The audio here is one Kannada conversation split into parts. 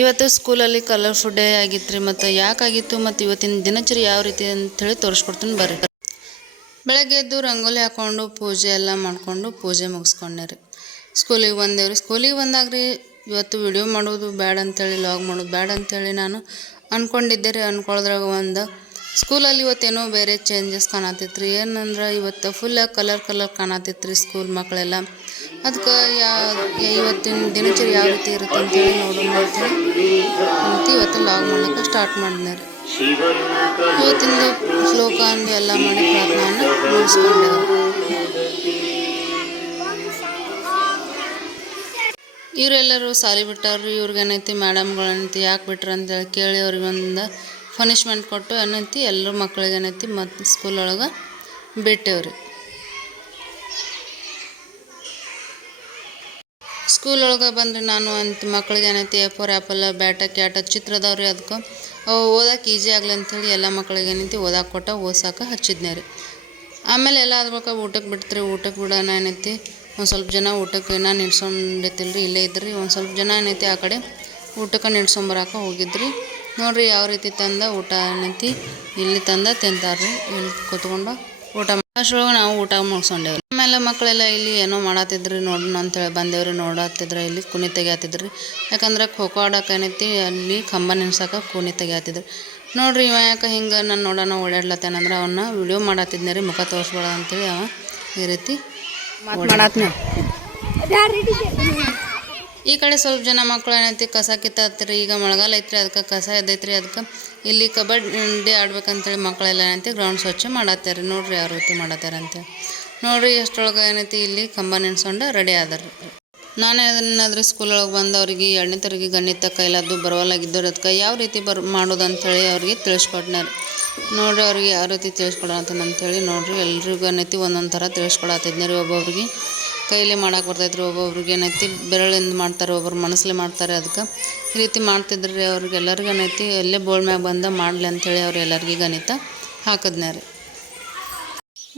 ಇವತ್ತು ಸ್ಕೂಲಲ್ಲಿ ಕಲರ್ಫುಲ್ ಡೇ ಆಗಿತ್ತು ರೀ. ಮತ್ತು ಯಾಕಾಗಿತ್ತು ಮತ್ತು ಇವತ್ತಿನ ದಿನಚರಿ ಯಾವ ರೀತಿ ಅಂಥೇಳಿ ತೋರಿಸ್ಕೊಡ್ತೀನಿ ಬರ್ರಿ. ಬೆಳಗ್ಗೆ ಎದ್ದು ರಂಗೋಲಿ ಹಾಕ್ಕೊಂಡು ಪೂಜೆ ಎಲ್ಲ ಮಾಡಿಕೊಂಡು ಪೂಜೆ ಮುಗಿಸ್ಕೊಂಡೆ ರೀ. ಸ್ಕೂಲಿಗೆ ಬಂದೇವ್ರಿ. ಸ್ಕೂಲಿಗೆ ಬಂದಾಗ ರೀ ಇವತ್ತು ವಿಡಿಯೋ ಮಾಡೋದು ಬೇಡ ಅಂಥೇಳಿ ಲಾಗ್ ಮಾಡೋದು ಬೇಡ ಅಂಥೇಳಿ ನಾನು ಅಂದ್ಕೊಂಡಿದ್ದೆ ರೀ. ಅಂದ್ಕೊಳ್ಳೋದ್ರಾಗ ಒಂದು ಸ್ಕೂಲಲ್ಲಿ ಇವತ್ತೇನೋ ಬೇರೆ ಚೇಂಜಸ್ ಕಾಣತ್ತಿತ್ತು ರೀ. ಏನಂದ್ರೆ ಇವತ್ತು ಫುಲ್ ಕಲರ್ ಕಾಣತ್ತಿತ್ತು ರೀ ಸ್ಕೂಲ್ ಮಕ್ಕಳೆಲ್ಲ. ಅದಕ್ಕೆ ಇವತ್ತಿನ ದಿನಚರಿ ಯಾವ ರೀತಿ ಇರುತ್ತೆ ಅಂತೇಳಿ ನೋಡೋಣ ಅಂತೇಳಿ ಇವತ್ತು ಲಾಗ್ ಮಾಡ್ಲಿಕ್ಕೆ ಸ್ಟಾರ್ಟ್ ಮಾಡಿದ್ನಿ ರೀ. ಇವತ್ತಿಂದು ಶ್ಲೋಕ ಅಂದು ಎಲ್ಲ ಮಾಡಿ ಪ್ರಾರ್ಥನೆಯನ್ನು ಮುಗಿಸ್ಕೊಂಡೆವು. ಇವರೆಲ್ಲರೂ ಸಾಲಿ ಬಿಟ್ಟವ್ರಿ. ಇವ್ರಿಗೇನೈತಿ ಮೇಡಮ್ಗಳೇನೈತಿ ಯಾಕೆ ಬಿಟ್ರು ಅಂತೇಳಿ ಕೇಳಿ ಅವ್ರಿಗೊಂದು ಪನಿಷ್ಮೆಂಟ್ ಕೊಟ್ಟು ಏನೈತಿ ಎಲ್ಲರೂ ಮಕ್ಳಿಗೇನೈತಿ ಮತ್ತು ಸ್ಕೂಲ್ ಒಳಗೆ ಬಿಟ್ಟೇವ್ರಿ. ಸ್ಕೂಲ್ ಒಳಗೆ ಬಂದರೆ ನಾನು ಅಂತ ಮಕ್ಳಿಗೆ ಏನೈತಿ A4 ಆ್ಯಪಲ್ ಬ್ಯಾಟ ಕ್ಯಾಟ ಚಿತ್ರದವ್ರಿ. ಅದಕ್ಕೆ ಅವು ಓದಕ್ಕೆ ಈಜಿ ಆಗಲಿ ಅಂಥೇಳಿ ಎಲ್ಲ ಮಕ್ಳಿಗೆ ಏನೈತಿ ಓದಕ್ಕೆ ಕೊಟ್ಟ ಓದ್ಸಕ್ಕೆ ಹಚ್ಚಿದ್ನೇ ರೀ. ಆಮೇಲೆ ಎಲ್ಲ ಆದ್ಮೇಲೆ ಊಟಕ್ಕೆ ಬಿಡ್ತೀರಿ. ಊಟಕ್ಕೆ ಬಿಡೋಣ ಏನೈತಿ ಒಂದು ಸ್ವಲ್ಪ ಜನ ಊಟಕ್ಕೆ ಇನ್ನೂ ನಿಲ್ಸ್ಕೊಂಡಿತ್ತಿಲ್ಲ ರೀ, ಇಲ್ಲೇ ಇದ್ರಿ. ಒಂದು ಸ್ವಲ್ಪ ಜನ ಏನೈತಿ ಆ ಕಡೆ ಊಟಕ್ಕೆ ನಿಲ್ಸ್ಕೊಂಬರಕ್ಕೆ ಹೋಗಿದ್ರಿ. ನೋಡಿರಿ ಯಾವ ರೀತಿ ತಂದ ಊಟ ಏನೈತಿ ಇಲ್ಲಿ ತಂದ ತಿಂತಾರ್ರಿ. ಇಲ್ಲಿ ಕೂತ್ಕೊಂಡು ಊಟ ಅಷ್ಟರೊಳಗೆ ನಾವು ಊಟ ಮುಗಿಸ್ಕೊಂಡೇವ್ರಿ. ಆಮೇಲೆ ಮಕ್ಕಳೆಲ್ಲ ಇಲ್ಲಿ ಏನೋ ಮಾಡತ್ತಿದ್ರಿ ನೋಡೋಣ ಅಂತೇಳಿ ಬಂದೇವ್ರಿ. ನೋಡತ್ತಿದ್ರೆ ಇಲ್ಲಿ ಕುಣಿ ತೆಗಿಯತ್ತಿದ್ರಿ. ಯಾಕಂದ್ರೆ ಖೋಖೋ ಆಡೋಕೆ ಏನೈತಿ ಅಲ್ಲಿ ಕಂಬ ನಿಲ್ಸಕ್ಕೆ ಕುಣಿ ತೆಗಿಯತ್ತಿದ್ರಿ. ನೋಡ್ರಿ ಇವ ಯಾಕೆ ಹಿಂಗೆ ನಾನು ನೋಡೋಣ ಓಡಾಡ್ಲತ್ತೇನಂದ್ರೆ ಅವನ್ನ ವಿಡಿಯೋ ಮಾಡತ್ತಿದ್ನಿ ರೀ, ಮುಖ ತೋರಿಸ್ಬೇಡ ಅಂತೇಳಿ ಅವ ಈ ರೀತಿ ಈ ಕಡೆ ಸ್ವಲ್ಪ ಜನ ಮಕ್ಕಳು ಏನೈತಿ ಕಸ ಕಿತ್ತತ್ರಿ. ಈಗ ಮಳೆಗಾಲ ಐತ್ರಿ, ಅದಕ್ಕೆ ಕಸ ಎದ್ದೈತ್ರಿ. ಅದಕ್ಕೆ ಇಲ್ಲಿ ಕಬಡ್ಡಿ ಆಡ್ಬೇಕಂತೇಳಿ ಮಕ್ಕಳೆಲ್ಲ ಏನೈತಿ ಗ್ರೌಂಡ್ ಸ್ವಚ್ಛ ಮಾಡತ್ತಾರೆ. ನೋಡ್ರಿ ಯಾವ ರೀತಿ ಮಾಡತ್ತಾರೆ ಅಂತೇಳಿ. ನೋಡ್ರಿ ಎಷ್ಟೊಳಗೆ ಏನೈತಿ ಇಲ್ಲಿ ಕಂಬ ನೆನ್ಸ್ಕೊಂಡು ರೆಡಿ ಆದಾರ್ರಿ. ನಾನೇ ಅದನ್ನಾದ್ರೆ ಸ್ಕೂಲ್ ಒಳಗೆ ಬಂದವ್ರಿಗೆ 2ನೇ ತರಗತಿ ಗಣಿತ ಕೈಲಾದ್ದು ಬರವಲ್ಲಾಗಿದ್ದವ್ರು ಅದಕ್ಕೆ ಯಾವ ರೀತಿ ಮಾಡೋದು ಅಂಥೇಳಿ ಅವ್ರಿಗೆ ತಿಳಿಸ್ಕೊಟ್ನಾರ. ನೋಡ್ರಿ ಅವ್ರಿಗೆ ಯಾವ ರೀತಿ ತಿಳಿಸ್ಕೊಡತ್ತೇನೆ ಅಂಥೇಳಿ ನೋಡ್ರಿ ಎಲ್ರಿಗೂ ಏನೈತಿ ಒಂದೊಂದು ಥರ ತಿಳಿಸ್ಕೊಡತ್ತಿದ್ನಿ ರೀ. ಒಬ್ಬೊಬ್ರಿಗೆ ಕೈಲಿ ಮಾಡಕ್ಕೆ ಬರ್ತೈತ್ರಿ, ಒಬ್ಬೊಬ್ರಿಗೆ ಏನೈತಿ ಬೆರಳಿಂದ ಮಾಡ್ತಾರೆ, ಒಬ್ಬರು ಮನಸ್ಸಲ್ಲಿ ಮಾಡ್ತಾರೆ. ಅದಕ್ಕೆ ಈ ರೀತಿ ಮಾಡ್ತಿದ್ರಿ ರೀ. ಅವ್ರಿಗೆಲ್ಲರಿಗೂ ಏನೈತಿ ಎಲ್ಲೇ ಬೋರ್ಡ್ ಮ್ಯಾಗ ಬಂದ ಮಾಡಲಿ ಅಂಥೇಳಿ ಅವ್ರು ಎಲ್ಲರಿಗೆ ಗಣಿತ ಹಾಕಿದ್ನೇ ರೀ.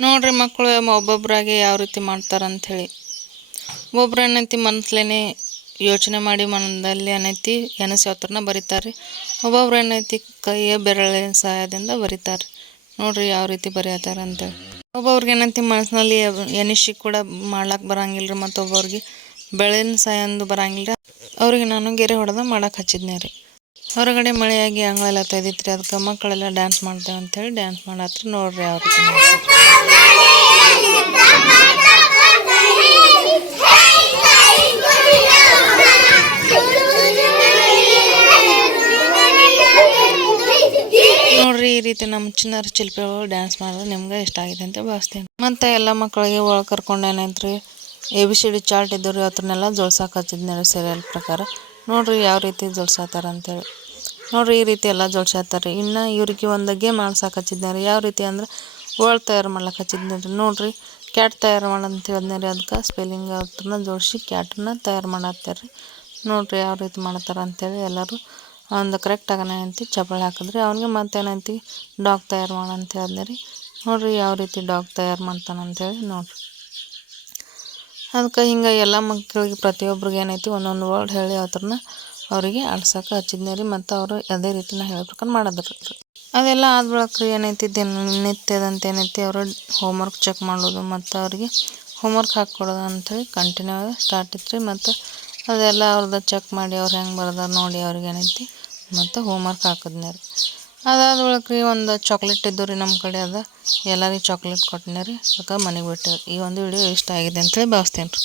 ನೋಡ್ರಿ ಮಕ್ಕಳು ಒಬ್ಬೊಬ್ಬರಾಗೆ ಯಾವ ರೀತಿ ಮಾಡ್ತಾರೆ ಅಂಥೇಳಿ. ಒಬ್ಬೊಬ್ರು ಏನೈತಿ ಮನಸ್ಲೇನೆ ಯೋಚನೆ ಮಾಡಿ ಮನದಲ್ಲಿ ಏನೈತಿ ಎನಸಿ ಅವತ್ರನ ಬರೀತಾರೆ. ಒಬ್ಬೊಬ್ರು ಏನೈತಿ ಕೈಯ ಬೆರಳಿನ ಸಹಾಯದಿಂದ ಬರೀತಾರೆ. ನೋಡ್ರಿ ಯಾವ ರೀತಿ ಬರೆಯತ್ತಾರೆ ಅಂತೇಳಿ. ಒಬ್ಬೊಬ್ರಿಗೆ ಏನೈತಿ ಮನಸ್ಸಿನಲ್ಲಿ ಎನಿಸಿ ಕೂಡ ಮಾಡ್ಲಾಕೆ ಬರಂಗಿಲ್ಲ ರೀ. ಮತ್ತು ಒಬ್ಬೊಬ್ರಿಗೆ ಬೆರಳಿನ ಸಹಾಯ ಅಂದು ಬರಂಗಿಲ್ಲ. ಅವ್ರಿಗೆ ನಾನು ಗೆರೆ ಹೊಡೆದ ಮಾಡಕ್ಕೆ ಹಚ್ಚಿದ್ನೇ ರೀ. ಹೊರಗಡೆ ಮಳೆಯಾಗಿ ಅಂಗಳೆಲ್ಲ ತೆಗೆದಿತ್ರಿ. ಅದಕ್ಕೆ ಮಕ್ಕಳೆಲ್ಲ ಡ್ಯಾನ್ಸ್ ಮಾಡ್ತೇವೆ ಅಂಥೇಳಿ ಡ್ಯಾನ್ಸ್ ಮಾಡತ್ರಿ. ನೋಡ್ರಿ ಯಾವ ರೀತಿ ನೋಡ್ರಿ ಈ ರೀತಿ ನಮ್ಮ ಚಿನ್ನರ ಶಿಲ್ಪಿಗಳು ಡ್ಯಾನ್ಸ್ ಮಾಡಿದ್ರೆ ನಿಮ್ಗೆ ಇಷ್ಟ ಆಗಿದೆ ಅಂತ ಭಾವಿಸ್ತೇನೆ. ಮತ್ತು ಎಲ್ಲ ಮಕ್ಕಳಿಗೆ ಒಳಗೆ ಕರ್ಕೊಂಡು ಏನೈತ್ರಿ ABCD ಚಾರ್ಟ್ ಇದ್ದವ್ರಿ ಅವ್ರನ್ನೆಲ್ಲ ಜೋಡ್ಸಕ್ಕೆ ಹಚ್ಚಿದ್ನಿ ರೀ ಸೀರಿಯಲ್ ಪ್ರಕಾರ. ನೋಡ್ರಿ ಯಾವ ರೀತಿ ಜೋಡ್ಸತ್ತಾರ ಅಂತೇಳಿ. ನೋಡ್ರಿ ಈ ರೀತಿ ಎಲ್ಲ ಜೋಡ್ಸತ್ತಾರೆ. ಇನ್ನು ಇವ್ರಿಗೆ ಒಂದು ಗೇಮ್ ಆಡ್ಸಕ್ಕೆ ಹಚ್ಚಿದ್ನಿ ರೀ. ಯಾವ ರೀತಿ ಅಂದ್ರೆ ವರ್ಲ್ಡ್ ತಯಾರು ಮಾಡ್ಲಿಕ್ಕೆ ಹಚ್ಚಿದ್ನಿ ರೀ. ನೋಡ್ರಿ ಕ್ಯಾಟ್ ತಯಾರು ಮಾಡಂತ ಹೇಳಿದ್ನಿ ರೀ. ಅದಕ್ಕೆ ಸ್ಪೆಲ್ಲಿಂಗ್ ಅವ್ರನ್ನ ಜೋಡಿಸಿ ಕ್ಯಾಟನ್ನ ತಯಾರು ಮಾಡತ್ತಾರೆ ರೀ. ನೋಡ್ರಿ ಯಾವ ರೀತಿ ಮಾಡ್ತಾರೆ ಅಂಥೇಳಿ ಎಲ್ಲರೂ ಒಂದು ಕರೆಕ್ಟಾಗಿ ಏನೈತಿ ಚಪ್ಪಾಳೆ ಹಾಕಿದ್ರಿ. ಅವ್ನಿಗೆ ಮತ್ತೇನೈತಿ ಡಾಗ್ ತಯಾರು ಮಾಡಂತ ಹೇಳಿದ್ನಿ ರೀ. ನೋಡ್ರಿ ಯಾವ ರೀತಿ ಡಾಗ್ ತಯಾರು ಮಾಡ್ತಾನಂತೇಳಿ ನೋಡ್ರಿ. ಅದಕ್ಕೆ ಹಿಂಗೆ ಎಲ್ಲ ಮಕ್ಕಳಿಗೆ ಪ್ರತಿಯೊಬ್ಬರಿಗೆ ಏನೈತಿ ಒಂದೊಂದು ವರ್ಡ್ ಹೇಳಿ ಅವ್ರನ್ನ ಅವರಿಗೆ ಆಡ್ಸಕ್ಕೆ ಹಚ್ಚಿದ್ನಿ ರೀ. ಮತ್ತು ಅವರು ಅದೇ ರೀತಿನ ಹೇಳ್ಬೇಕಂತ ಮಾಡಿದ್ರಿ. ಅದೆಲ್ಲ ಆದ ಬಳಿಕ ರೀ ಏನೈತಿ ದಿನನಿತ್ಯದಂತ ಏನೈತಿ ಅವರು ಹೋಮ್ವರ್ಕ್ ಚೆಕ್ ಮಾಡೋದು ಮತ್ತು ಅವ್ರಿಗೆ ಹೋಮ್ವರ್ಕ್ ಹಾಕ್ಕೊಡೋದು ಅಂಥೇಳಿ ಕಂಟಿನ್ಯೂ ಸ್ಟಾರ್ಟ್ ಇತ್ತು ರೀ. ಮತ್ತು ಅದೆಲ್ಲ ಅವ್ರದ್ದು ಚೆಕ್ ಮಾಡಿ ಅವ್ರು ಹೆಂಗೆ ಬರ್ದಾರ ನೋಡಿ ಅವ್ರಿಗೆ ಏನೈತಿ ಮತ್ತು ಹೋಮ್ವರ್ಕ್ ಹಾಕಿದ್ನಿ ರೀ. ಅದಾದ ಬಳಿಕ ರೀ ಒಂದು ಚಾಕ್ಲೇಟ್ ಇದ್ದು ರೀ ನಮ್ಮ ಕಡೆ. ಅದು ಎಲ್ಲರಿಗೆ ಚಾಕ್ಲೇಟ್ ಕೊಟ್ಟನೆ ರೀ. ಅದಕ್ಕೆ ಮನೆಗೆ ಬಿಟ್ಟೇವ್ರಿ. ಈ ಒಂದು ವಿಡಿಯೋ ಇಷ್ಟ ಆಗಿದೆ ಅಂತೇಳಿ ಭಾವಿಸ್ತೇನೆ ರೀ.